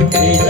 Amen.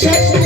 shit.